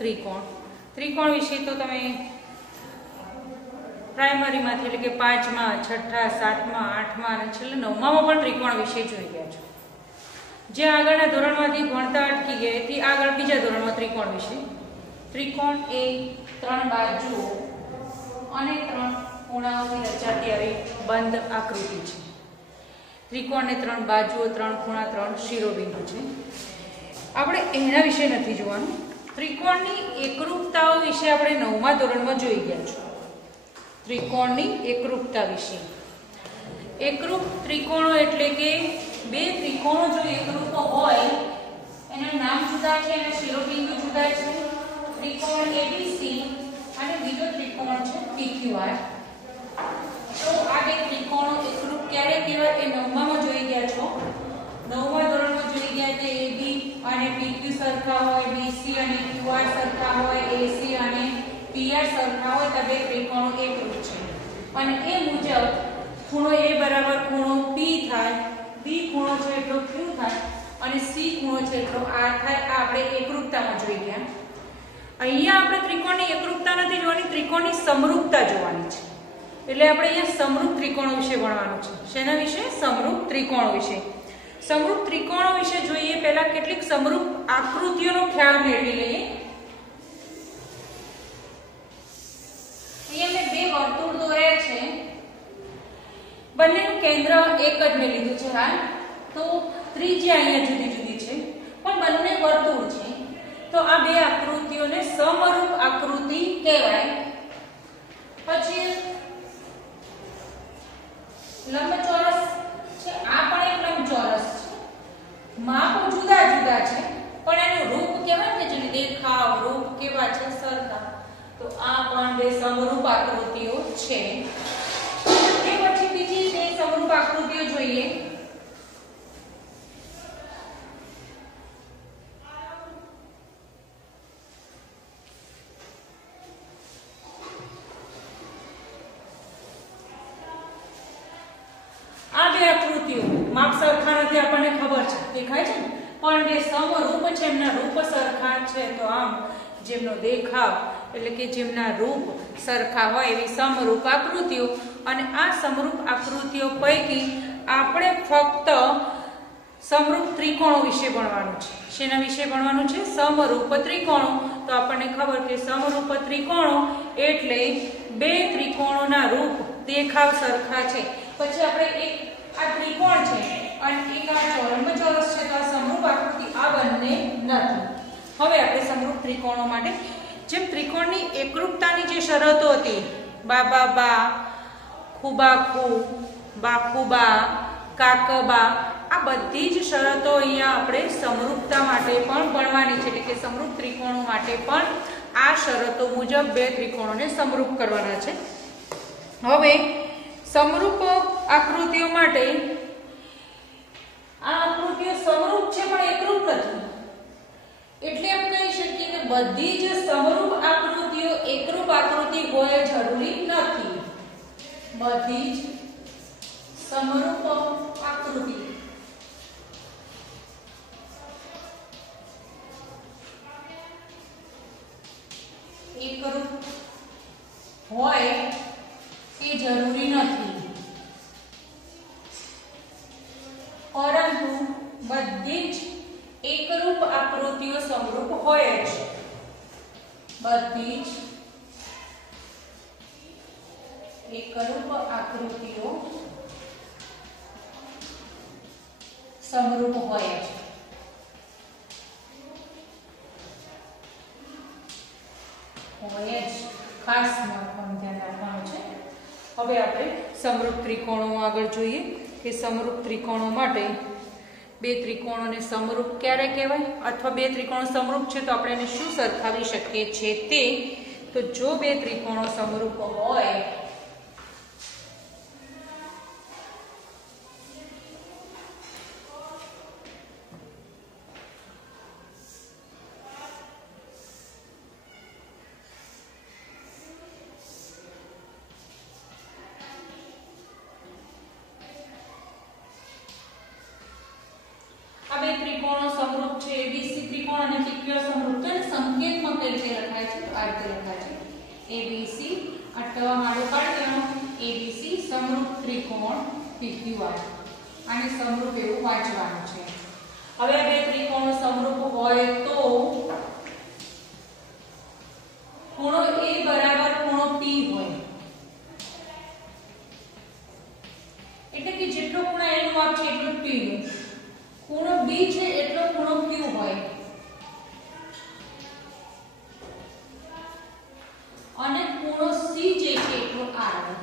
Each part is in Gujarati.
ત્રિકોણ. ત્રિકોણ વિશે તો તમે પ્રાઇમરીમાંથી એટલે કે 5મા, 6ઠા, 7મા, 8મા અને છેલ્લે 9મામાં પણ ત્રિકોણ વિશે જોઈ ગયા છો. જે આગળના ધોરણમાંથી ભણતા અટકી ગયા તે આગળ બીજા ધોરણમાં ત્રિકોણ વિશે. ત્રિકોણ એ 3 બાજુઓ અને 3 ખૂણાઓથી રચાતી આવી બંધ આકૃતિ છે. ત્રિકોણને 3 બાજુઓ, 3 ખૂણા, 3 શિરોબિંદુ છે. આપણે એના વિશે નથી જોવાનું. ત્રિકોણની એકરૂપતાઓ વિશે આપણે 9મા ધોરણમાં જોઈ ગયા છો. ત્રિકોણની એકરૂપતા વિશે. એકરૂપ ત્રિકોણો એટલે કે બે ત્રિકોણો જો એકરૂપ હોય એના નામ જુદા છે, એના શિરોબિંદુ જુદા છે. ત્રિકોણ ABC અને બીજો ત્રિકોણ છે PQR. તો આ બે ત્રિકોણો એકરૂપ ક્યારે કહેવાય એ 9મામાં જોઈ ગયા છો. 9મા ધોરણમાં જોઈ ગયા કે AB અને PQ સરખા હોય, BC અને QR સરખા હોય, AC અને PR સરખા હોય તો બે ત્રિકોણો એકરૂપ છે. અને એ મુજબ ખૂણો A બરાબર ખૂણો P થાય, B ખૂણો છે એટલો Q થાય અને C ખૂણો છે એટલો R થાય. આ આપણે એકરૂપતામાં જોઈ ગયા. અહીંયા આપણે ત્રિકોણની એકરૂપતા નથી જોવાની, ત્રિકોણની સમરૂપતા જોવાની છે. એટલે આપણે અહીંયા સમરૂપ ત્રિકોણો વિશે ભણવાનું છે. શેના વિશે? સમરૂપ ત્રિકોણો વિશે. સમરૂપ ત્રિકોણો વિશે જોઈએ પહેલા કેટલીક સમરૂપ આકૃતિઓનો ખ્યાલ મેળવી લઈએ. અહીંયા મેં બે વર્તુળ દોર્યા છે. બંનેનું કેન્દ્ર એક જ મેં લીધું છે હાલ. તો ત્રિજ્યા અહીંયા જુદી જુદી છે પણ બંને વર્તુળ છે. તો આ બે આકૃતિઓને સમરૂપ આકૃતિ કહેવાય. પછી લંબચોરસ છે. આ પણ એક લંબચોરસ છે. માપ જુદા જુદા છે પણ એનું રૂપ કહેવાય ને, જેને દેખાવ રૂપ કેવા છે સરખા. તો આ પણ બે સમરૂપ આકૃતિઓ છે. એ પછી બીજી બે સમરૂપ આકૃતિઓ જોઈએ. આ બે આકૃતિઓ માપ સરખા નથી આપણને ખબર છે, દેખાય છે ને, પણ બે સમરૂપ છે, એમના રૂપ સરખા છે. તો આમ જેમનો દેખાવ એટલે કે જેમના રૂપ સરખા હોય એવી સમરૂપ આકૃતિઓ. અને આ સમરૂપ આકૃતિઓ પૈકી આપણે ફક્ત સમરૂપ ત્રિકોણો વિશે ભણવાનું છે. શેના વિશે ભણવાનું છે? સમરૂપ ત્રિકોણો. તો આપણને ખબર કે સમરૂપ ત્રિકોણો એટલે બે ત્રિકોણોના રૂપ દેખાવ સરખા છે. પછી આપણે એક આ ત્રિકોણ છે અને એક આ લંબચોરસ છે. તો આ સમરૂપ આકૃતિ આ બંને નથી. હવે આપણે સમરૂપ ત્રિકોણો માટે જેમ ત્રિકોણની એકરૂપતાની જે શરતો હતી, બા બા, ખૂબા ખૂ, બાખુબા, કાકબા, આ બધી જ શરતો અહીંયા આપણે સમરૂપતા માટે પણ ભણવાની છે. એટલે કે સમરૂપ ત્રિકોણો માટે પણ આ શરતો મુજબ બે ત્રિકોણોને સમરૂપ કરવાના છે. હવે સમરૂપ આકૃતિઓ માટે આ આકૃતિઓ સમરૂપ છે પણ એકરૂપ નથી. એટલે એમ કહી શકીએ કે બધી જ સમરૂપ આકૃતિઓ એકરૂપ આકૃતિ હોય જરૂરી નથી. બધી જ સમરૂપ આકૃતિ એકરૂપ હોય તે જરૂરી નથી, પરંતુ બધી જ એકરૂપ આકૃતિઓ સમરૂપ હોય જ. બધી જ એકરૂપ આકૃતિઓ સમરૂપ હોય જ. હોય જ ખાસ મહત્વનું ધ્યાન રાખવાનું છે. હવે આપણે સમરૂપ ત્રિકોણો આગળ જોઈએ કે સમરૂપ ત્રિકોણો માટે બે ત્રિકોણોને સમરૂપ ક્યારે કહેવાય અથવા બે ત્રિકોણો સમરૂપ છે તો આપણે એને શું સરખાવી શકીએ છીએ તે. તો જો બે ત્રિકોણો સમરૂપ હોય ત્રિકોણો સમરૂપ છે, ABC ત્રિકોણ અને PQ સમરૂપ છે. સંકેતમાં કઈ રીતે આ રીતે લખાય છે એબીસી આ મારો પાડી દેવાનો એબીસી સમરૂપ ત્રિકોણ પીક્યુઆર આને સમરૂપ એવું વાંચવાનું છે હવે બે ત્રિકોણો સમરૂપ હોય તો ખૂણો A બરાબર ખૂણો P હોય એટલે કે જેટલો ખૂણો A નું માપ છે એટલું P નું ખૂણો B છે એટલો ખૂણો Q હોય અને ખૂણો C જે છે એટલો R હોય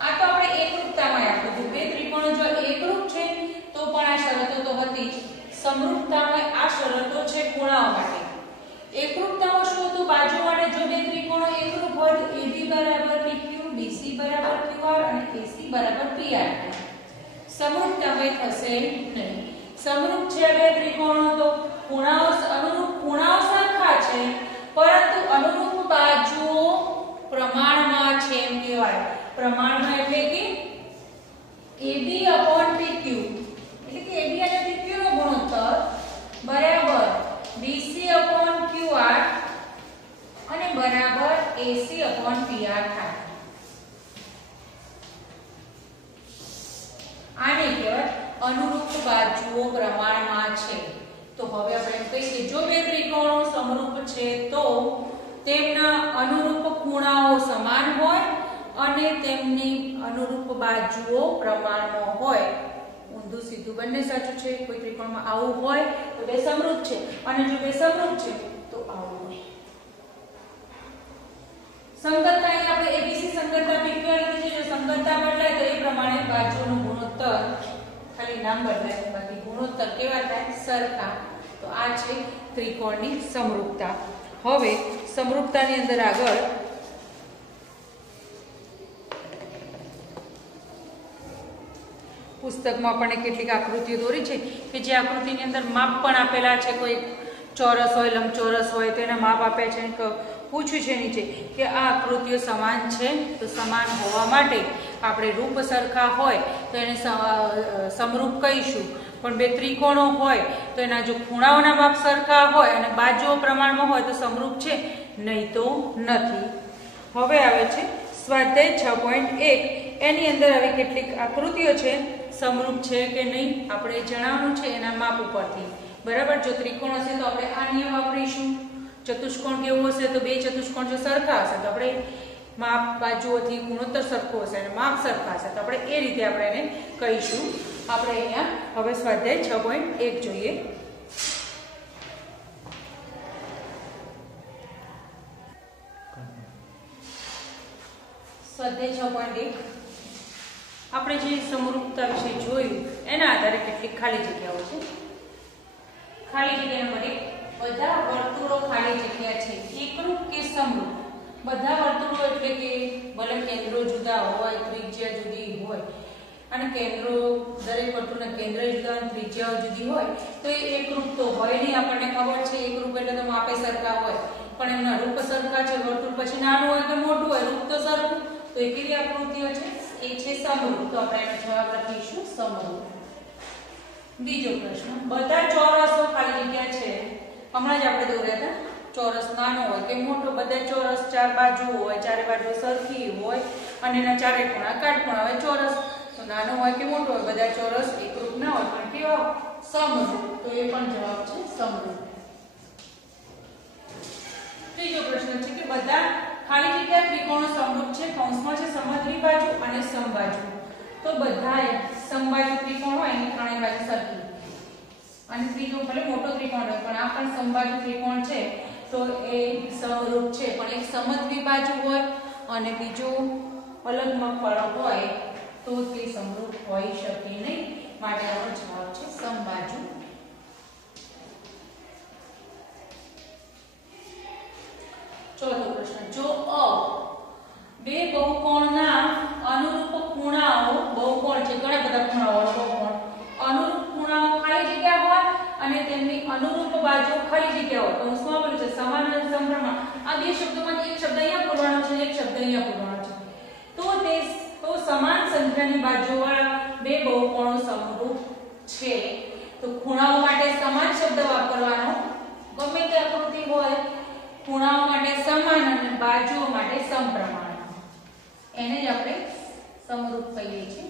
આ તો આપણે એકરૂપતામાં આપ્યું બે ત્રિકોણો જો એકરૂપ છે તો પણ આ શરતો તો હતી સમરૂપતામાં આ શરતો છે ખૂણાઓ માટે એકરૂપતામાં શું હતું બાજુ માટે જો બે ત્રિકોણો એકરૂપ હોય તો AB બરાબર PQ BC બરાબર QR અને AC બરાબર PR સમરૂપતામાં થશે નહીં સમરૂપ છે બે ત્રિકોણો તો ખૂણાઓ અનુરૂપ ખૂણાઓ સરખા છે પરંતુ અનુરૂપ બાજુઓ પ્રમાણમાં છે એમ કહેવાય પ્રમાણમાં એટલે કે AB/PQ એટલે કે AB અને PQ નો ગુણોત્તર બરાબર BC/QR અને બરાબર AC/PR થાય આને કહેવાય અનુરૂપ બાજુઓ પ્રમાણમાં છે તો હવે આપણે કહીએ જો બે ત્રિકોણો સમરૂપ છે તો તેમના અનુરૂપ ખૂણાઓ સમાન હોય અને તેમની અનુરૂપ બાજુઓ પ્રમાણમાં હોય ઊંધું સીધું બંને સાચું છે કોઈ ત્રિકોણમાં આવું હોય તો બે સમરૂપ છે અને જો બે સમરૂપ છે તો આવું હોય સંગતતા અહીં આપણે એબીસી સંગતતા પીક્યુઆર લીધી છે જો સંગતતા બદલાય તો એ પ્રમાણે બાજુઓનો ગુણોત્તર ખાલી નામ બદલાય બાકી ગુણોત્તર કેવા થાય સરખા તો આ છે ત્રિકોણની સમરૂપતા હવે સમરૂપતાની અંદર આગળ પુસ્તકમાં આપણને કેટલીક આકૃતિઓ દોરી છે કે જે આકૃતિની અંદર માપ પણ આપેલા છે કોઈ ચોરસ હોય લંબચોરસ હોય તો એના માપ આપ્યા છે પૂછ્યું છે નીચે કે આ આકૃતિઓ સમાન છે તો સમાન હોવા માટે આપણે રૂપ સરખા હોય તો એને સમરૂપ કહીશું પણ બે ત્રિકોણો હોય તો એના જો ખૂણાઓના માપ સરખા હોય અને બાજુઓ પ્રમાણમાં હોય તો સમરૂપ છે નહીં તો નથી હવે આવે છે સ્વાધ્યાય 6.1 એની અંદર આવી કેટલીક આકૃતિઓ છે સમરૂપ છે કે નહીં આપણે જણાવવાનું છે એના માપ ઉપરથી બરાબર જો ત્રિકોણ હશે તો આપણે આ નિયમ વાપરીશું ચતુષ્કોણ કેવું હશે તો બે ચતુષ્કોણ જો સરખા હશે તો આપણે માપ બાજુઓથી ગુણોત્તર સરખો હશે અને માપ સરખા હશે તો આપણે એ રીતે આપણે એને કહીશું આપણે અહીંયા હવે સ્વાધ્યાય 6.1 જોઈએ સ્વાધ્યાય 6.1 આપણે જે સમરૂપતા વિશે જોયું એના આધારે કેટલીક ખાલી જગ્યાઓ છે ખાલી જગ્યા નંબર 1 બધા વર્તુળો ખાલી જગ્યા છે એકરૂપ કે સમરૂપ બધા વર્તુળો એટલે કે ભલે કેન્દ્રો જુદા હોય ત્રિજ્યા જુદી હોય અને કેન્દ્રો દરેક વર્તુળના કેન્દ્ર જુદા અને ત્રિજ્યાઓ જુદી હોય તો એ એકરૂપ તો હોય નહીં આપણને ખબર છે એકરૂપ એટલે તો માપે સરખા હોય પણ એમના રૂપ સરખા છે વર્તુળ પછી નાનું હોય કે મોટું હોય રૂપ તો સરખું તો એ કેવી આકૃતિઓ છે એ છે સમરૂપ તો આપણે એનો જવાબ લખીશું સમરૂપ બીજો પ્રશ્ન બધા ચોરસો ખાલી જગ્યા છે હમણાં જ આપણે દોર્યા હતા ચોરસ નાનો હોય કે મોટો બધા ચોરસ ચાર બાજુઓ હોય ચારે બાજુ સરખી હોય અને એના ચારે ખૂણા કાટખૂણા હોય ચોરસ તો નાનો હોય કે મોટો હોય બધા ચોરસ એકરૂપ ના હોય પણ કેવા સમરૂપ તો એ પણ જવાબ છે સમરૂપ ત્રીજો પ્રશ્ન છે કે બધા ખાલી જગ્યા ત્રિકોણો સમરૂપ છે કૌંસમાં છે સમદ્વિ બાજુ અને સમબાજુ તો બધાય સમબાજુ ત્રિકોણ હોય એની ત્રણેય બાજુ સરખી અને ત્રીજો ભલે મોટો ત્રિકોણ હોય પણ આ પણ સમબાજુ ત્રિકોણ છે તો એ સમરૂપ છે પણ એક સમદ્વિ બાજુ હોય અને બીજો અલગમાં ફરક હોય તો તે સમરૂપ હોઈ શકે નહીં માટે આનો જવાબ છે સમબાજુ ચોથો પ્રશ્ન જો બે બહુકોણના અનુરૂપ ખૂણાઓ બહુકોણ છે ઘણા બધા ખૂણાઓ બહુકોણ અનુરૂપ ખૂણાઓ ખાલી જગ્યા હોય અને તેમની અનુરૂપ બાજુ ખાલી જગ્યા હોય કૌંસમાં આપેલું છે સમાન અને સમપ્રમાણ આ બે શબ્દોમાંથી એક શબ્દ અહીંયા પૂરવાનો છે એક શબ્દ અહીંયા પૂરવાનો છે તો સમાન સંખ્યાની બાજુવાળા બે બહુકોણો સમરૂપ છે તો ખૂણાઓ માટે સમાન શબ્દ વાપરવાનો એને જ આપણે સમરૂપ કહીએ છીએ.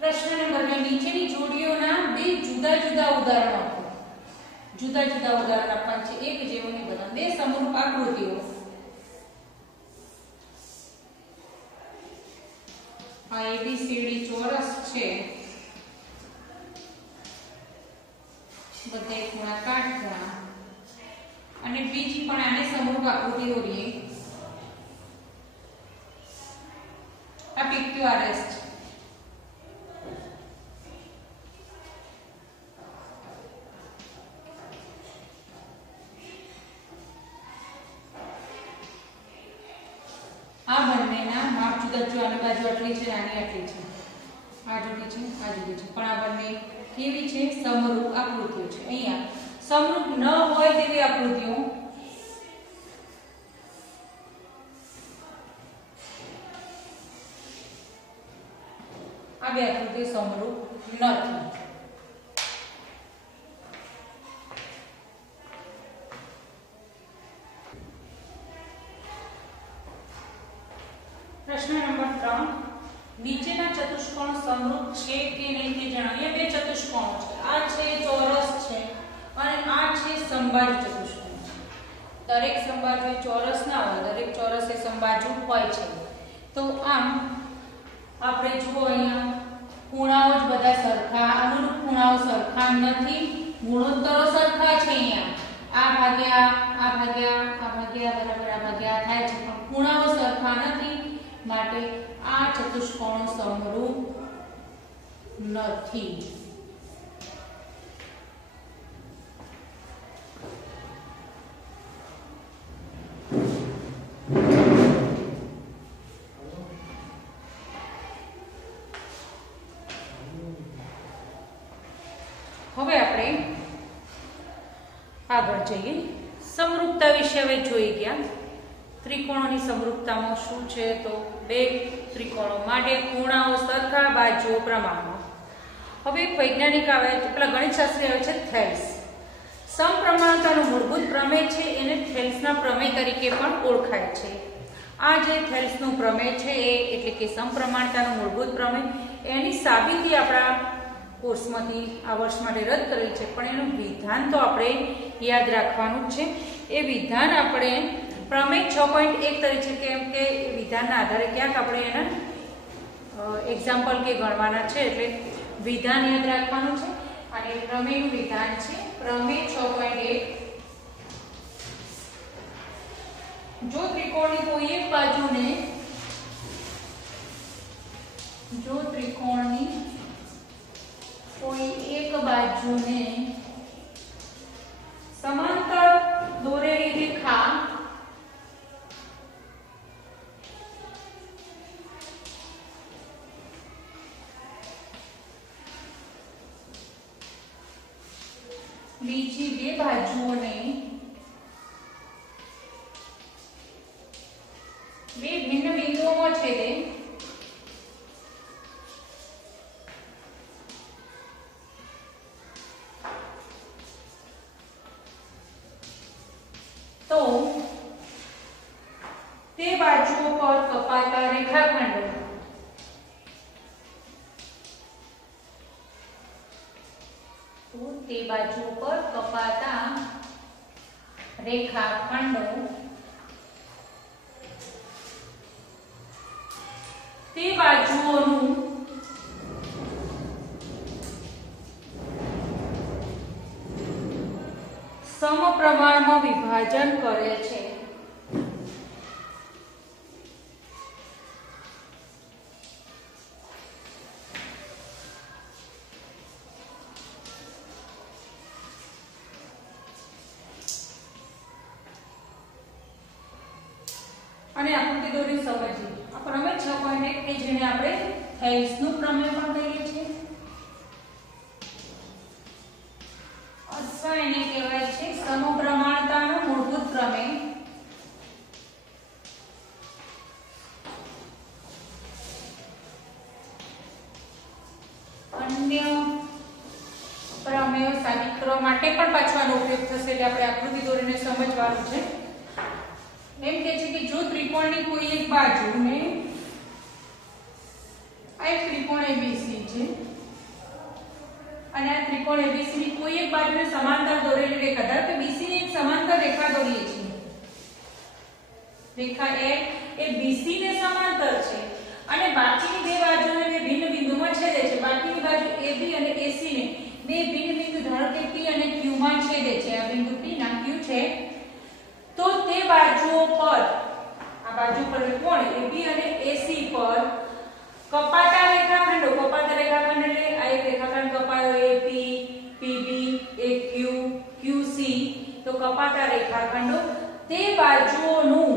પ્રશ્ન નંબર 2, નીચેની જોડીઓના બે જુદા જુદા ઉદાહરણો આપો. જુદા જુદા ઉદાહરણ આપવાના છે, એક જેવું નહીં બધા, બે સમરૂપ આકૃતિઓ. આ ABCD ચોરસ છે, બધા ખૂણા કાટખૂણા, અને બીજી પણ આને સમરૂપ આકૃતિ દોરીએ. આ PQRS છે. આ બંનેના માપ જુદા જુદા, આની બાજુ આટલી છે, આની આટલી છે, આ જુદી છે, આ જુદી છે, પણ આ બંને કેવી છે? સમરૂપ આકૃતિઓ છે. અહીંયા સમરૂપ ન હોય તેવી આકૃતિઓ આ બે આકૃતિઓ સમરૂપ નથી. પ્રશ્ન નંબર 3, નીચેના ચતુષ્કોણ સમરૂપ છે કે નહીં તે જણાવો. બે ચતુષ્કોણો છે, આ છે ચોરસ છે અને આ છે સમબાજુ ચતુષ્કોણ છે. દરેક સમબાજુ ચોરસ ના હોય, દરેક ચોરસ એ સમબાજુ હોય છે. તો આમ આપણે જુઓ અહીંયા ખૂણાઓ જ બધા સરખા, અનુરૂપ ખૂણાઓ સરખા નથી, ગુણોત્તરો સરખા છે. અહીંયા આ ભાગ્યા આ ભાગ્યા આ ભાગ્યા બરાબર આ ભાગ્યા થાય છે, પણ ખૂણાઓ સરખા નથી, માટે આ ચતુષ્કોણો સમરૂપ નથી. હવે આપણે આગળ જઈએ. સમરૂપતા વિશે હવે જોઈ ગયા. ત્રિકોણોની સમરૂપતામાં શું છે? તો બે ત્રિકોણો માટે ખૂણાઓ સરખા, બાજુઓ પ્રમાણમાં. હવે એક વૈજ્ઞાનિક આવે છે, પેલા ગણિતશાસ્ત્રી આવે છે થેલ્સ. સમપ્રમાણતાનું મૂળભૂત પ્રમેય છે, એને થેલ્સના પ્રમેય તરીકે પણ ઓળખાય છે. આ જે થેલ્સનું પ્રમેય છે એ એટલે કે સમપ્રમાણતાનું મૂળભૂત પ્રમેય, એની સાબિતી આપણા કોર્સમાંથી આ વર્ષ માટે રદ કરેલ છે, પણ એનું વિધાન તો આપણે યાદ રાખવાનું છે. એ વિધાન આપણે પ્રમેય 6.1 તરીકે, કેમ કે વિધાનના આધારે ક્યાંક આપણે એના એક્ઝામ્પલ કે ગણવાના છે, એટલે વિધાન યાદ રાખવાનું છે. અને પ્રમેયનું વિધાન છે પ્રમેય 6.1. જો ત્રિકોણની કોઈ એક બાજુને સમાંતર દોરેલી રેખા બીજી બે બાજુઓને બે ભિન્ન બિંદુઓમાં છેદે તો તે બાજુઓ પર કપાતા રેખાખંડો તે બાજુઓનું સમપ્રમાણમાં વિભાજન કરે છે. અને આકૃતિ દોરી સમજીએ. આ પ્રમેય 6.1 કે જેને આપણે થેલ્સનું પ્રમેય પણ કહીએ છીએ, અથવા એને કહેવાય છે સમપ્રમાણતાનો મૂળભૂત પ્રમેય. અન્ય પ્રમેયો સાબિત કરવા માટે પણ પાછો આનો ઉપયોગ થશે, એટલે આપણે આકૃતિ દોરીને સમજવાનું છે. એમ કહે છે કે જો ત્રિકોણની કોઈ એક બાજુને આ એક ત્રિકોણ ABC છે અને આ ત્રિકોણ ABC ની કોઈ એક બાજુને સમાંતર દોરેલી રેખા, ધારો કે BC ને એક સમાંતર રેખા દોરીએ છીએ, રેખા A એ BC ને સમાંતર છે અને બાકીની બે બાજુને બે ભિન્ન બિંદુમાં છેદે છે. બાકીની બાજુ AB અને AC ને બે ભિન્ન બિંદુ ધારો કે P અને Q માં છેદે છે. આ બિંદુ P ના Q છે, તો તે બાજુઓ પર, આ બાજુ પર કોણ AB અને AC પર કપાતા રેખાખંડો, કપાતા રેખાખંડ એટલે આ એક રેખાખંડ કપાયો AP, PB, AQ, QC, તો કપાતા રેખાખંડો તે બાજુઓનું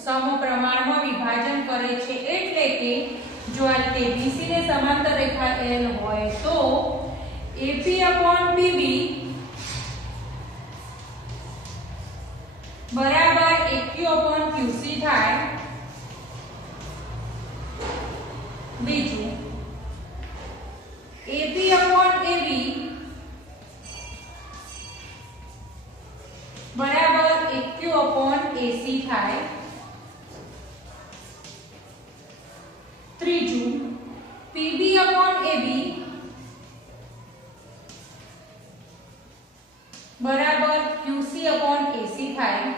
સમપ્રમાણમાં વિભાજન કરે છે. એટલે કે જો આ રીતે BC ને સમાંતર રેખા L હોય તો AP/PB બરાબર AQ/QC થાય. બીજું AP/AB બરાબર AQ/AC થાય. ત્રીજું PB/AB બરાબર QC/AC થાય.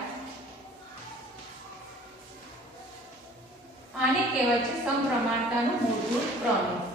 આને કહેવાય છે સમપ્રમાણતાનું મૂળભૂત પ્રમેય.